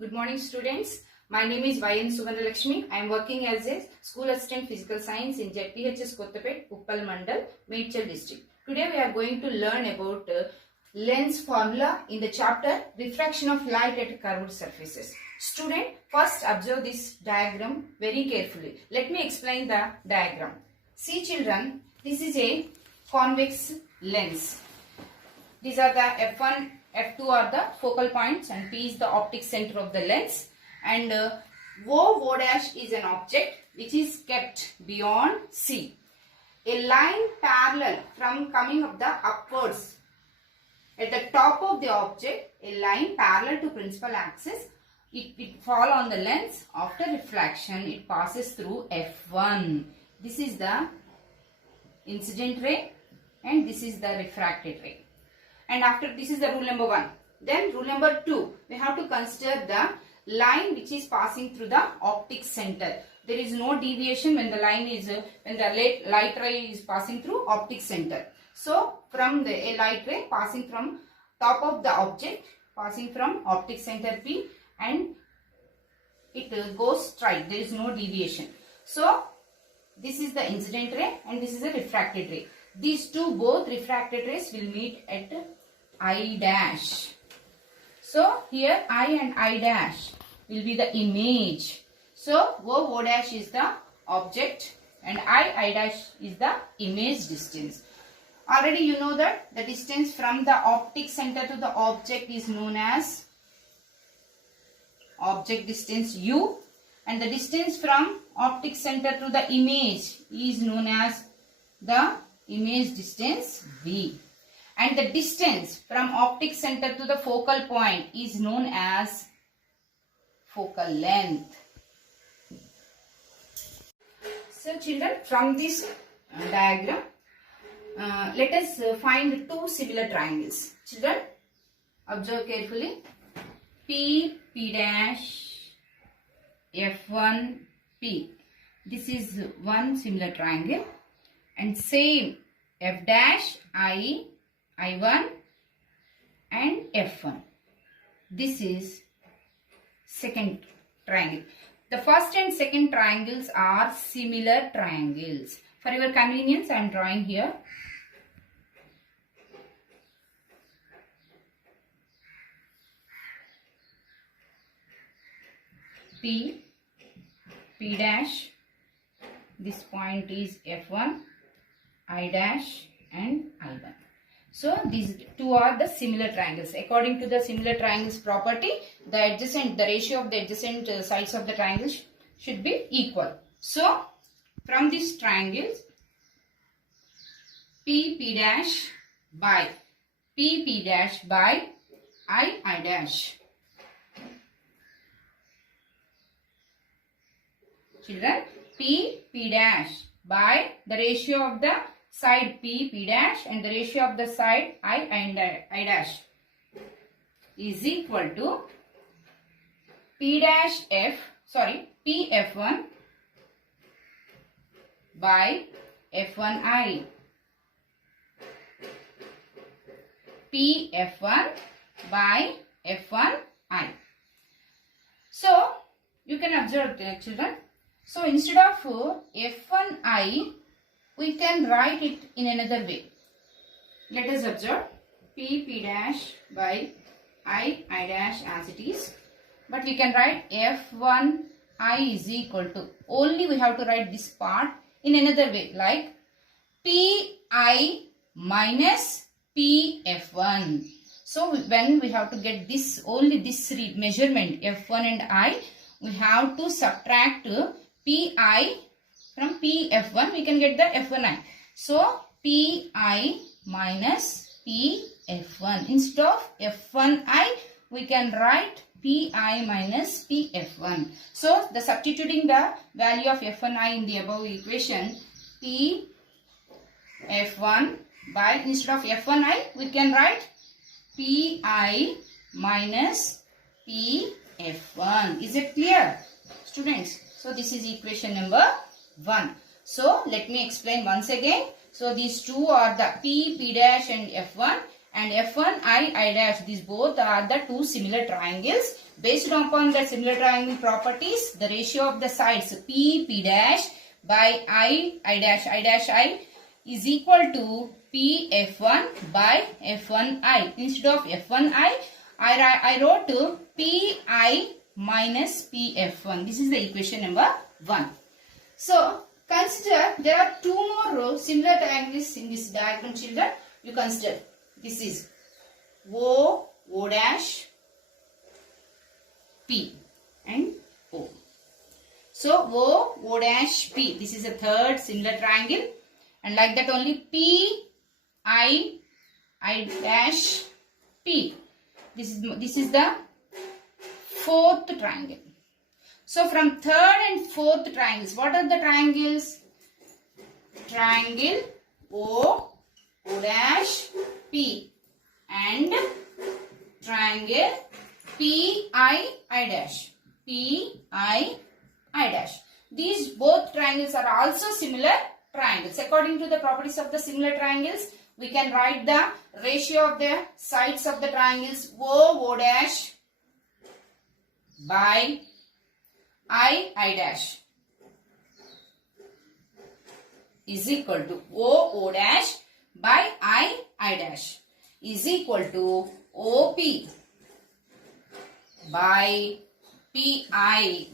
Good morning students. My name is Y.N. Suvarnalakshmi. I am working as a school assistant physical science in ZPHS Kottapet, Uppal Mandal, Medchal district. Today we are going to learn about lens formula in the chapter refraction of light at curved surfaces. Student, first observe this diagram very carefully. Let me explain the diagram. See children, this is a convex lens. These are the F1, F2 are the focal points and P is the optic center of the lens, and O dash is an object which is kept beyond C. A line parallel from coming up the upwards at the top of the object, a line parallel to principal axis, it will fall on the lens. After refraction it passes through F1. This is the incident ray and this is the refracted ray. And after this is the rule number 1. Then rule number 2, we have to consider the line which is passing through the optic center. There is no deviation when the line is, when the light ray is passing through optic center. So from a light ray passing from top of the object, passing from optic center P, and it goes straight. There is no deviation. So this is the incident ray and this is the refracted ray. These two both refracted rays will meet at I dash. So here I and I dash will be the image. So O dash is the object and I dash is the image distance. Already you know that the distance from the optic center to the object is known as object distance U, and the distance from optic center to the image is known as the image distance V. And the distance from optic center to the focal point is known as focal length. So children, from this diagram, let us find two similar triangles. Children, observe carefully. P dash, F1, P. This is one similar triangle. And same F dash, I1 and F1. This is second triangle. The first and second triangles are similar triangles. For your convenience, I am drawing here. P dash, this point is F1, I dash and I1. So these two are the similar triangles. According to the similar triangles property, the ratio of the adjacent sides of the triangles should be equal. So from these triangles, P dash by P dash by I dash. Children, P dash by the ratio of the side P dash and the ratio of the side I dash is equal to PF1 by F1I. PF1 by F1I. So you can observe children. So instead of F1I, we can write it in another way. Let us observe P dash by I dash as it is. But we can write F1I is equal to, only we have to write this part in another way, like Pi minus Pf1. So when we have to get this, only this measurement F1 and I, we have to subtract Pi from Pf1, we can get the F1I. So Pi minus Pf1. Instead of F1I, we can write Pi minus Pf1. So the substituting the value of F1I in the above equation, Pf1 by, instead of F1I, we can write Pi minus Pf1. Is it clear, students? So this is equation number 1. So let me explain once again. So these two are the P dash and F1, and F1 I dash. These both are the two similar triangles. Based upon the similar triangle properties, the ratio of the sides P dash by I dash I is equal to P F1 by F1 I. Instead of F1 I wrote P I minus P F1. This is the equation number 1. So consider there are two more similar triangles in this diagram, children. You consider this is O dash P and O. So O dash P. This is a third similar triangle, and like that only P I dash P. This is the fourth triangle. So from third and fourth triangles, what are the triangles? Triangle O dash P and triangle P I dash. P I dash. These both triangles are also similar triangles. According to the properties of the similar triangles, we can write the ratio of the sides of the triangles O dash by I dash is equal to O dash by I dash is equal to OP by PI.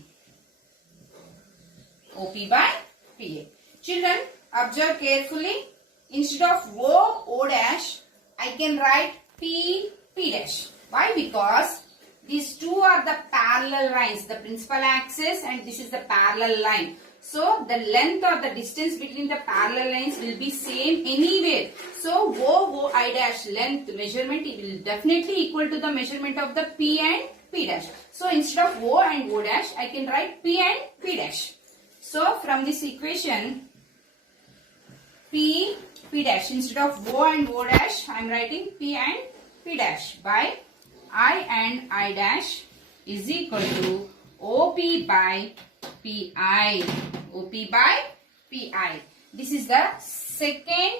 OP by PA. Children, observe carefully. Instead of O dash, I can write P dash. Why? Because these two are the parallel lines, the principal axis, and this is the parallel line. So the length or the distance between the parallel lines will be same anywhere. So OI dash length measurement will definitely equal to the measurement of the P and P dash. So instead of O and O dash, I can write P and P dash. So from this equation, P dash, instead of O and O dash, I am writing P and P dash by I and I dash is equal to OP by PI. OP by PI. This is the second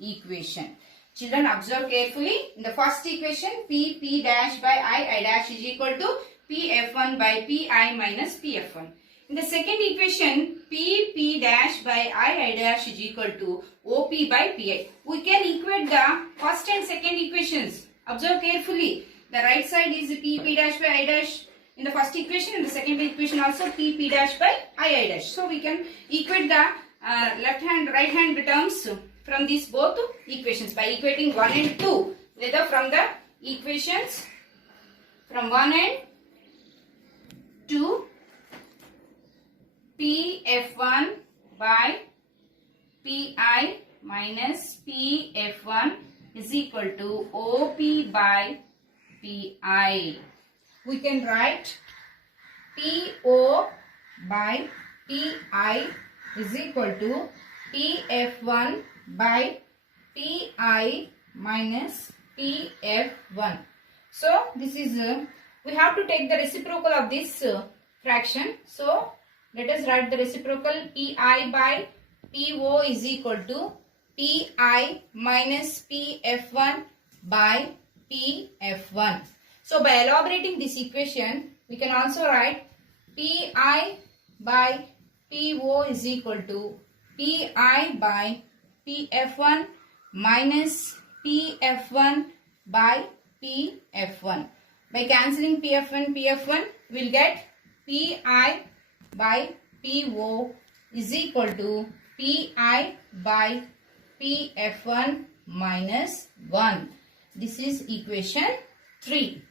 equation. Children, observe carefully. In the first equation, P dash by I dash is equal to PF1 by PI minus PF1. In the second equation, P dash by I dash is equal to OP by PI. We can equate the first and second equations. Observe carefully. The right side is P dash by I dash in the first equation, and the second equation also P dash by I dash. So we can equate the left hand, right hand terms from these both equations by equating 1 and 2. Whether from the equations from 1 and 2, PF1 by PI minus PF1 is equal to OP by PI. We can write PO by PI is equal to PF1 by PI minus PF1. So this is we have to take the reciprocal of this fraction. So let us write the reciprocal. PI by PO is equal to PI minus PF1 by PF1. So by elaborating this equation, we can also write PI by PO is equal to PI by PF1 minus PF1 by PF1. By cancelling PF1, we will get PI by PO is equal to PI by PF1 minus 1. This is equation 3.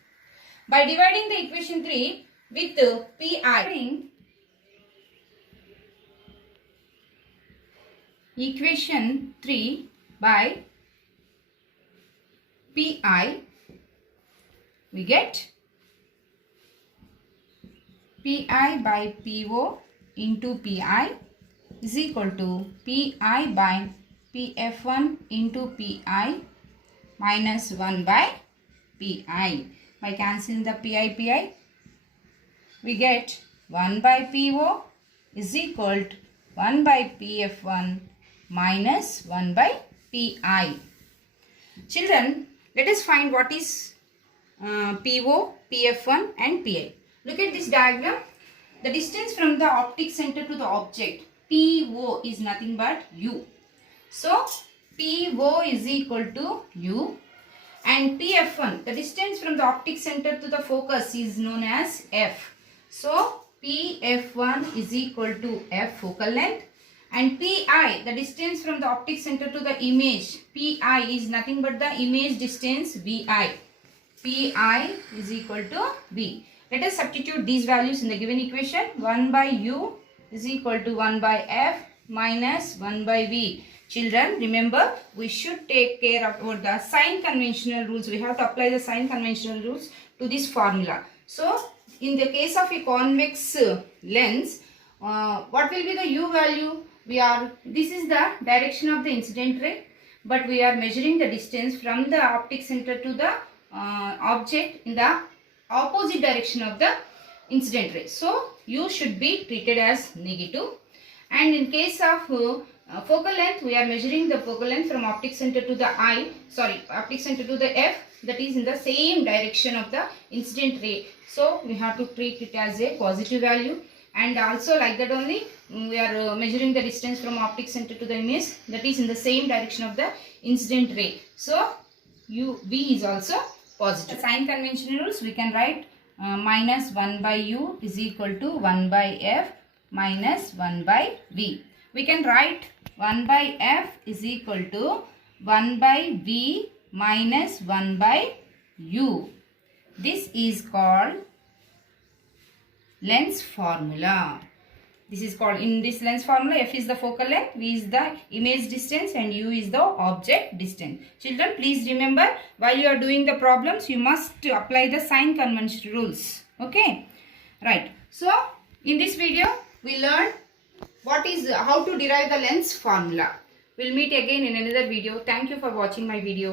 By dividing the equation 3 with PI, equation 3 by PI, we get PI by PO into PI is equal to PI by PF1 into PI minus 1 by PI. By cancelling the PI, we get 1 by PO is equal to 1 by PF1 minus 1 by PI. Children, Let us find what is PO, PF1 and PI. Look at this diagram. The distance from the optic center to the object PO is nothing but U. So PO is equal to U, and PF1, the distance from the optic center to the focus, is known as F. So PF1 is equal to F focal length, and PI, the distance from the optic center to the image, PI is nothing but the image distance VI. PI is equal to V. Let us substitute these values in the given equation. 1 by U is equal to 1 by F minus 1 by V. Children, remember, we should take care of the sign conventional rules. We have to apply the sign conventional rules to this formula. So, in the case of a convex lens, what will be the U value? This is the direction of the incident ray, but we are measuring the distance from the optic center to the object in the opposite direction of the incident ray. So, U should be treated as negative. And in case of focal length, we are measuring the focal length from optic center to the optic center to the F, that is in the same direction of the incident ray. So, we have to treat it as a positive value. And also like that only, we are measuring the distance from optic center to the image, that is in the same direction of the incident ray. So, V is also positive. Sign conventional rules, we can write minus 1 by U is equal to 1 by F minus 1 by V. We can write 1 by F is equal to 1 by V minus 1 by U. This is called lens formula. This is called, in this lens formula, F is the focal length, V is the image distance and U is the object distance. Children, please remember, while you are doing the problems, you must apply the sign convention rules. Okay? Right. So, in this video, we learned how to derive the lens formula. We'll meet again in another video. Thank you for watching my video.